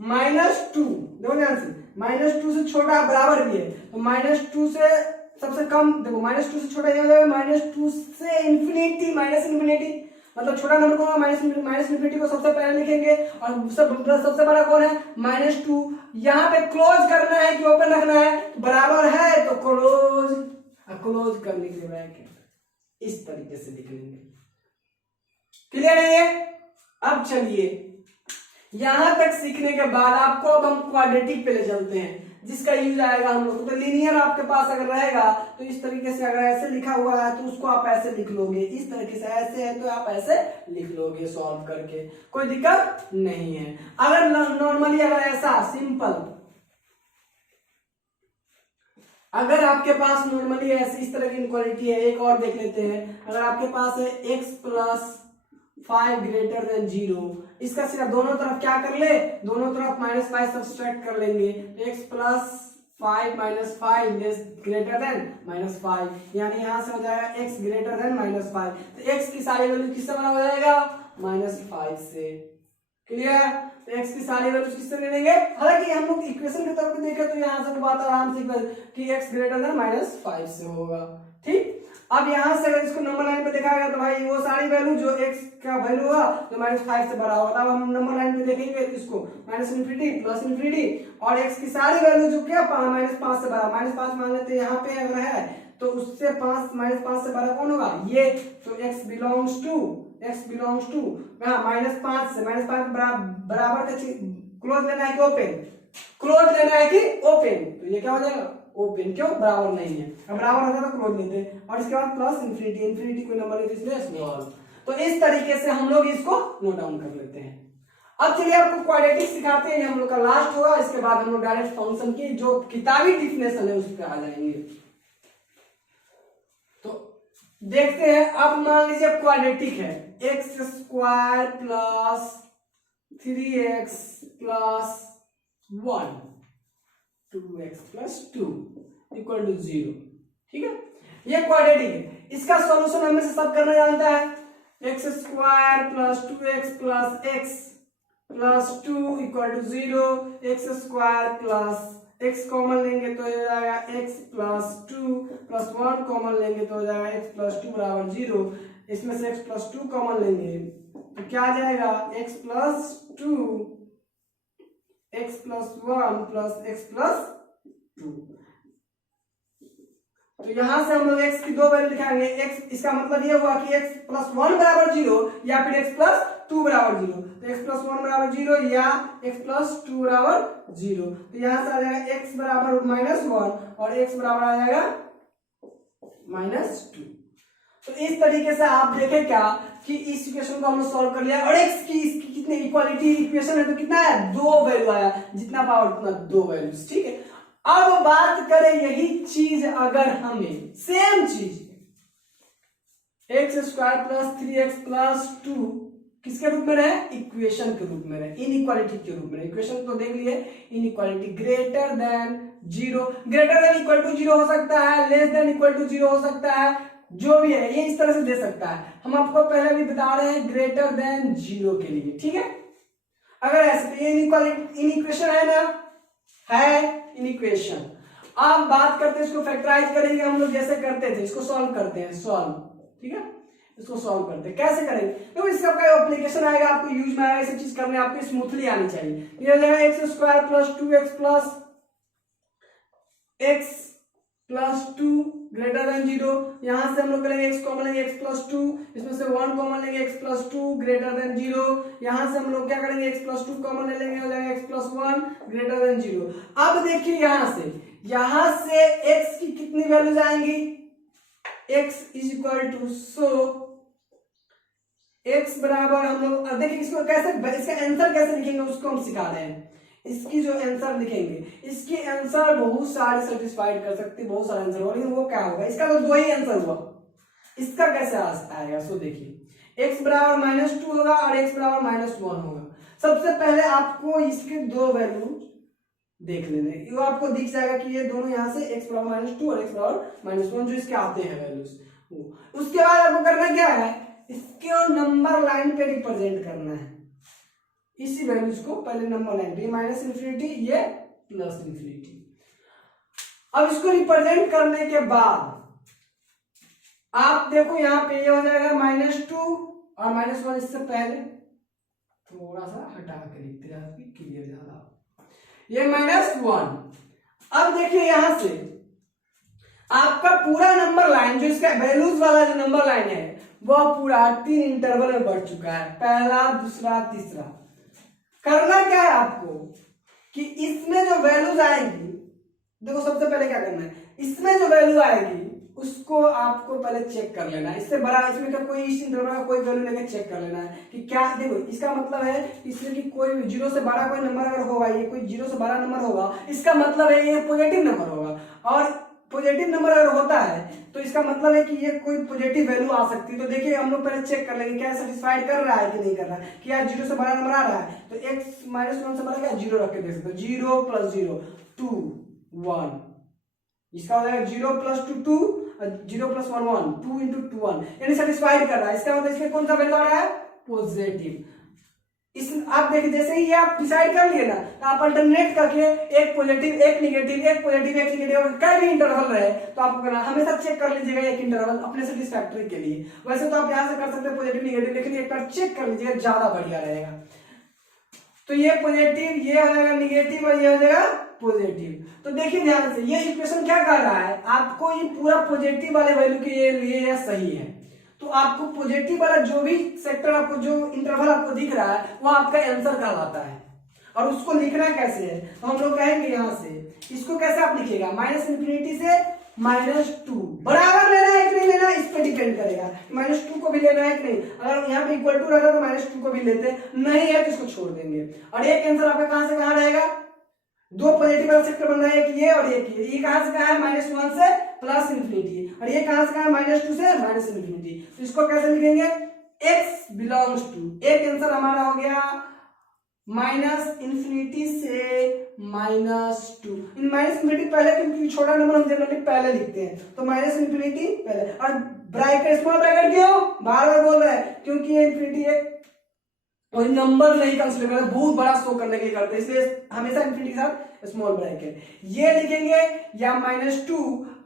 माइनस 2, देखो ध्यान से, माइनस 2 से छोटा बराबर भी है, तो माइनस 2 से सबसे कम, देखो माइनस 2 से छोटा ये हो जाएगा माइनस 2 से इंफिनिटी, माइनस इंफिनिटी, मतलब छोटा नंबर कौन है, माइनस इंफिनिटी को सबसे पहले लिखेंगे, और सबसे बड़ा कौन है, माइनस 2। यहाँ पे क्लोज करना है कि ओपन रखना है, बराबर है तो क्लोज, क्लोज करने के लिए ब्रैकेट इस तरीके से लिख लेंगे। क्लियर है ये। अब चलिए यहां तक सीखने के बाद आपको अब हम क्वाड्रेटिक पे ले चलते हैं, जिसका यूज आएगा हम लोग तो लीनियर आपके पास अगर रहेगा तो इस तरीके से, अगर ऐसे लिखा हुआ है तो उसको आप ऐसे लिख लोगे, इस तरीके से ऐसे है तो आप ऐसे लिख लोगे सॉल्व करके, कोई दिक्कत नहीं है। अगर नॉर्मली अगर ऐसा सिंपल, अगर आपके पास नॉर्मली ऐसे इस तरह की इनक्वालिटी है, एक और देख लेते हैं, अगर आपके पास है x प्लस 5 ग्रेटर देन 0, इसका सिर्फ दोनों तरफ क्या कर ले, दोनों तरफ माइनस 5 सब्सट्रैक्ट कर लेंगे, x plus 5 minus 5 less greater than minus 5, यानी यहां से हो जाएगा x ग्रेटर देन माइनस 5, तो x की सारी वैल्यू किससे बना हो जाएगा, माइनस 5 से। क्लियर, तो x की सारी वैल्यू किससे ले लेंगे, हालांकि हम लोग इक्वेशन की तरफ देखें तो यहां से बात आराम से कि x ग्रेटर देन माइनस 5 से होगा। ठीक, अब यहां से अगर इसको नंबर लाइन पे देखा गया तो भाई वो सारी वैल्यू जो x का वैल्यू होगा तो माइनस 5 से बड़ा होगा, तब हम नंबर लाइन पे देखेंगे तो इसको माइनस इन्फिनिटी प्लस इन्फिनिटी, और x की सारी वैल्यू जो क्या माइनस 5 से बड़ा, माइनस 5 मान लेते हैं यहाँ पे अगर है तो उससे 5 माइनस 5 से बड़ा कौन होगा, ये, तो x बिलोंग्स टू माइनस 5 से, माइनस 5 बराबर का क्लोज लेना है कि ओपन, क्लोज लेना है कि ओपन, तो ये क्या हो जाएगा ओपन, क्यों, बराबर नहीं है, अब बराबर होता तो क्लोज लेते, और इसके बाद प्लस इन्फिनिटी, इन्फिनिटी कोई नंबर है तो इसलिए स्मॉल। तो इस तरीके से हम लोग इसको नोट डाउन कर लेते हैं। अब चलिए आपको क्वाड्रेटिक सिखाते हैं, हम लोग का लास्ट होगा, इसके बाद हम लोग डायरेक्ट फंक्शन की जो किताबी डिफिनेशन है उस पर आ जाएंगे। तो देखते हैं, अब मान लीजिए क्वाड्रेटिक है, x square plus 3x plus 1 2x plus 2 equal to 0, ठीक है, ये क्वाड्रेटिक है। इसका सॉल्यूशन हमें से सब करना जानता है, x square plus 2x plus x plus 2 equal to 0, x square plus x common लेंगे तो हो जाएगा x प्लस 2 प्लस 1 कॉमन लेंगे तो हो जाएगा x प्लस 2 बराबर 0, इसमें से x प्लस 2 कॉमन लेंगे तो क्या आ जाएगा x plus 2 x plus 1 plus x plus 2। तो यहां से हम लोग x की दो वैल्यू दिखाएंगे, x इसका मतलब ये हुआ कि x प्लस 1 बराबर 0 या फिर x प्लस 2 बराबर 0, तो x प्लस 1 बराबर 0 या x प्लस 2 बराबर 0, तो यहां से आ जाएगा x बराबर -1 और x बराबर आ जाएगा -2। तो इस तरीके से आप देखें क्या कि इस इक्वेशन को हमने सॉल्व कर लिया, और x की इसकी कितने इक्वालिटी इक्वेशन है तो कितना है, 2 वैल्यू आया, जितना पावर उतना 2 वैल्यूज, ठीक है। अब बात करें यही चीज अगर हमें सेम चीज x square plus 3x plus 2 किसके रूप में रहे, इक्वेशन के रूप में रहे, इनइक्वालिटी के रूप में रहे, इक्वेशन तो देख लिए, inequality greater than zero, greater than equal to zero हो सकता है, less than equal to zero हो सकता है, जो भी है ये इस तरह से दे सकता है। हम आपको पहले भी बता रहे हैं ग्रेटर देन जीरो के लिए, ठीक है। अगर ऐसे इनइक्वेशन है ना, है इनइक्वेशन। आप बात करते हैं इसको फैक्टराइज करेंगे हम लोग जैसे करते थे, इसको सॉल्व करते हैं, सॉल्व, ठीक है। इसको सॉल्व करते हैं, कैसे करेंगे, तो इसका कोई एप्लीकेशन आएगा, आपको यूज में आएगा, ये सब चीज करने आपको स्मूथली आनी चाहिए। ये हो जाएगा x square plus 2x plus 2 greater than zero. यहां से हम लोग करेंगे x कॉमन लेंगे x प्लस 2, इसमें से 1 कॉमन लेंगे x plus 2 greater than zero. यहां से हम लोग क्या करेंगे x प्लस 2 कॉमन ले लेंगे, हो जाएगा x plus 1 greater than zero. अब देखिए यहां से x की कितनी वैल्यूज आएंगी, x is equal to, so x बराबर हम लोग देखिए इसको कैसे, इसका आंसर कैसे लिखेंगे उसको हम सिखा रहे हैं। इसकी जो आंसर लिखेंगे, इसकी आंसर बहुत सारे सेटिस्फाइड कर सकते हैं, बहुत सारे आंसर होगा, लेकिन वो क्या होगा, इसका तो दो ही आंसर हुआ, इसका कैसे आएगा। सो देखिए x बराबर -2 होगा और x बराबर -1 होगा। सबसे पहले आपको इसके दो वैल्यू देख लेने, ये आपको दिख जाएगा कि ये दोनों यहां से x बराबर -2 और x बराबर -1 जो इसके आते हैं वैल्यूज। उसके बाद आपको करना क्या है, इसके नंबर लाइन पे रिप्रेजेंट करना है इसी वैल्यूज को, पहले नंबर लाइन पे माइनस इन्फिनिटी, ये प्लस इन्फिनिटी। अब इसको रिप्रेजेंट करने के बाद आप देखो यहाँ पे ये हो जाएगा -2 और -1, इससे पहले थोड़ा सा हटा के लिखते हैं क्लियर ज्यादा, ये -1। अब देखिए यहां से आपका पूरा नंबर लाइन जो इसका वैल्यूज वाला जो नंबर लाइन है वह पूरा 3 इंटरवल में बढ़ चुका है, पहला, दूसरा, तीसरा। करना क्या है आपको कि इसमें जो वैल्यूज आएंगी, देखो सबसे पहले क्या करना है, इसमें जो वैल्यू आएगी उसको आपको पहले चेक कर लेना है, इससे बड़ा, इसमें का कोई इस इंटरवल का कोई वैल्यू लेके चेक कर लेना है कि क्या, देखो इसका मतलब है इसमें कि कोई जीरो से बड़ा कोई नंबर अगर होगा, ये कोई जीरो से बड़ा नंबर होगा, इसका मतलब है ये पॉजिटिव नंबर होगा, और पॉजिटिव नंबर अगर होता है तो इसका मतलब है कि ये कोई पॉजिटिव वैल्यू आ सकती है। तो देखिए हम लोग पहले चेक कर लेंगे क्या सेटिस्फाइड कर रहा है कि नहीं कर रहा है, कि यार जीरो से बड़ा नंबर आ रहा है तो x -1 से बड़ा क्या, जीरो रख के देख सकते हो, 0 + 0 2 1, इसका हो जाएगा 0 + 2 2, 0 + 1 1, 2 × 2 1, यानी सेटिस्फाइड कर रहा है। इसका मतलब इसमें कौन सा वैल्यू आ रहा है, पॉजिटिव। इस आप देखिए जैसे ही ये आप डिसाइड कर लिए ना, तो आप अल्टरनेट करके एक पॉजिटिव, एक नेगेटिव, एक पॉजिटिव, एक नेगेटिव, कई भी इंटरवल रहे तो आपको करना, हमेशा चेक कर लीजिएगा एक इंटरवल अपने सेटिस्फैक्टरी के लिए। वैसे तो आप यहां से कर सकते हैं पॉजिटिव नेगेटिव, लेकिन एक बार चेक कर लीजिएगा, ज्यादा बढ़िया रहेगा। तो ये पॉजिटिव, ये हो जाएगा नेगेटिव और ये हो जाएगा पॉजिटिव। तो देखिए ध्यान से, ये इक्वेशन क्या कर रहा है, आपको ये पूरा पॉजिटिव वाले वैल्यू के लिए सही है, तो आपको पॉजिटिव वाला जो भी सेक्टर, आपको जो इंटरवल आपको दिख रहा है वो आपका आंसर कहलाता है। और उसको लिखना कैसे है, तो हम लोग कहेंगे यहां से इसको कैसे आप लिखिएगा, -∞ से -2, बराबर लेना है कि नहीं लेना इस पे डिपेंड करेगा, -2 को भी लेना है कि नहीं। अगर यहाँ पे इक्वल टू रहता तो -2 को भी लेते, नहीं है तो इसको छोड़ देंगे। और एक आंसर आपका कहां से कहां रहेगा, दो पॉजिटिव वाला सेक्टर बन रहा है, एक ये और एक ये कहां से कहां है, -1 से +∞, और ये कहां से कहां है, -2 से -∞। तो इसको कैसे लिखेंगे, x बिलोंग्स टू, एक आंसर हमारा हो गया -∞ से -2। इन -∞ पहले, क्योंकि छोटा नंबर हम जनरली पहले लिखते हैं, तो -∞ पहले, और ब्रैकेट, स्मॉल ब्रैकेट क्यों बार बार बोल रहे हैं, क्योंकि ये इन्फिनिटी एक कोई नंबर नहीं कंसीडर करते, बहुत बड़ा शो करने के लिए करते हैं, इसलिए हमेशा इन्फिनिटी के साथ स्मॉल ब्रैकेट ये लिखेंगे, या -2,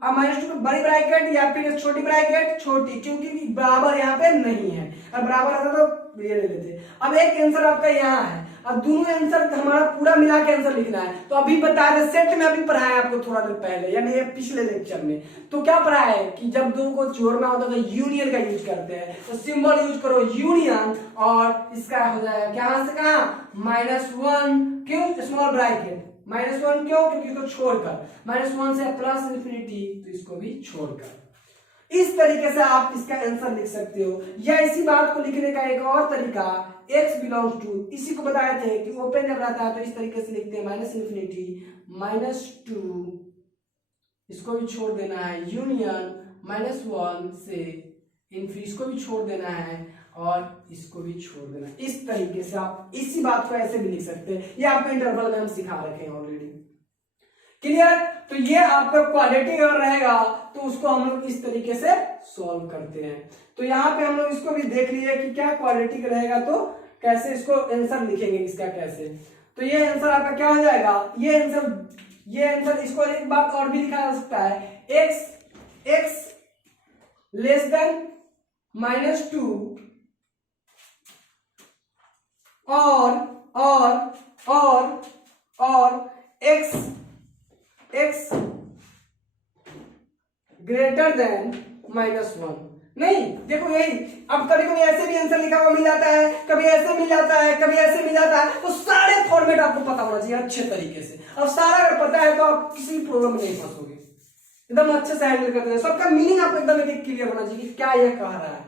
अब -2 बड़ी ब्रैकेट या फिर छोटी ब्रैकेट, छोटी, क्योंकि बराबर यहाँ पे नहीं है, और बराबर आता तो ये ले लेते। अब एक आंसर आपका यहाँ है, अब दोनों आंसर हमारा पूरा मिला के आंसर लिखना है। तो अभी बता रहे, सेट में अभी पढ़ाया आपको थोड़ा देर पहले, यानी ये पिछले लेक्चर में, तो क्या पढ़ाया है कि जब दो को जोड़ना होता है तो यूनियन का यूज करते हैं, तो सिंबल यूज करो यूनियन, और इसका हो जाएगा क्या से कहा, -1, क्यों स्मॉल ब्रैकेट, -1 क्यों, क्योंकि इसको छोड़कर, -1 से +∞, तो इसको भी छोड़कर। इस तरीके से आप इसका आंसर लिख सकते हो। या इसी बात को लिखने का एक और तरीका, x बिलोंग्स टू, इसी को बताए थे कि ओपन जब रहता है तो इस तरीके से लिखते हैं, -∞, -2, इसको भी छोड़ देना है, यूनियन -1 से इन्फिनिटी, इसको भी छोड़ देना है और इसको भी छोड़ देना है। इस तरीके से आप इसी बात को ऐसे भी लिख सकते हैं, ये आपको इंटरवल में हम सिखा रखे हैं ऑलरेडी। क्लियर। तो ये आपका क्वालिटी अगर रहेगा तो उसको हम लोग इस तरीके से सॉल्व करते हैं। तो यहाँ पे हम लोग इसको भी देख लिए कि क्या क्वालिटी का रहेगा तो कैसे इसको आंसर लिखेंगे इसका कैसे। तो ये आंसर आपका क्या हो जाएगा, ये आंसर इसको एक बात और भी लिखा जा सकता है, x लेस देन -2 और x ग्रेटर देन -1। नहीं देखो यही, अब कभी कभी ऐसे भी आंसर लिखा हुआ मिल जाता है, कभी ऐसे मिल जाता है, कभी ऐसे मिल जाता है। तो सारे फॉर्मेट आपको पता होना चाहिए अच्छे तरीके से। अब सारा अगर पता है तो आप किसी प्रॉब्लम में नहीं फंसोगे, एकदम अच्छे से हैंडल करते हैं। सबका मीनिंग आपको एकदम एक क्लियर होना चाहिए कि क्या ये कह रहा है।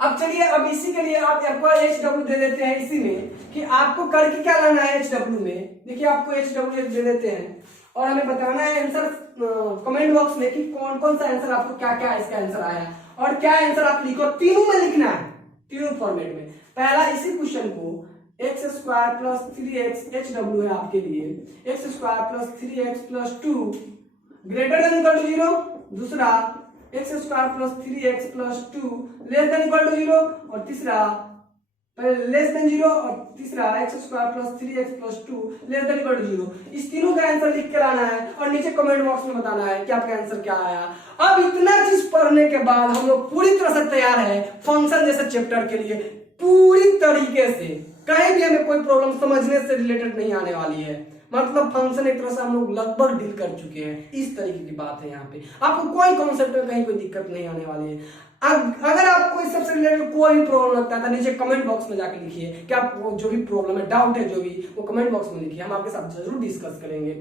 अब चलिए, अब इसी के लिए आप HW दे देते हैं इसी में कि आपको करके क्या लाना है HW में। देखिए आपको HW दे देते हैं और हमें बताना है आंसर कमेंट बॉक्स में कि कौन कौन सा आंसर आपको क्या क्या इसका आंसर आया और क्या आंसर आप लिखो। तीनों में लिखना है, तीनों फॉर्मेट में। पहला इसी क्वेश्चन को x² + 3x HW है आपके लिए, x² + 3x + 2 greater than equal to 0। दूसरा x² + 3x + 2 less than equal to 0 और तीसरा लेस देन 0 और तीसरा x² + 3x + 2 less than equal to 0। इस तीनों का आंसर लिख के लाना है और नीचे कमेंट बॉक्स में बताना है कि आपका आंसर क्या आया। अब इतना चीज पढ़ने के बाद हम लोग पूरी तरह से तैयार है फंक्शन जैसे चैप्टर के लिए। पूरी तरीके से कहीं भी हमें कोई प्रॉब्लम समझने से रिलेटेड नहीं आने वाली है। मतलब फंक्शन एक तरह से हम लोग लगभग डील कर चुके हैं। इस तरीके की बात है यहाँ पे, आपको कोई कॉन्सेप्ट में कहीं कोई दिक्कत नहीं आने वाली है। अगर आपको इस सबसे रिलेटेड कोई भी प्रॉब्लम लगता है तो नीचे कमेंट बॉक्स में जाके लिखिए कि आपको जो भी प्रॉब्लम है, डाउट है, जो भी वो कमेंट बॉक्स में लिखिए, हम आपके साथ जरूर डिस्कस करेंगे।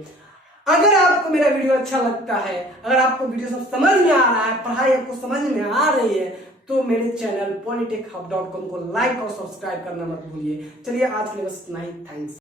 अगर आपको मेरा वीडियो अच्छा लगता है, अगर आपको वीडियो सब समझ में आ रहा है, पढ़ाई आपको समझ में आ रही है, तो मेरे चैनल polytechhub.com को लाइक और सब्सक्राइब करना मत भूलिए। चलिए आज के लिए बस इतना ही, थैंक्स।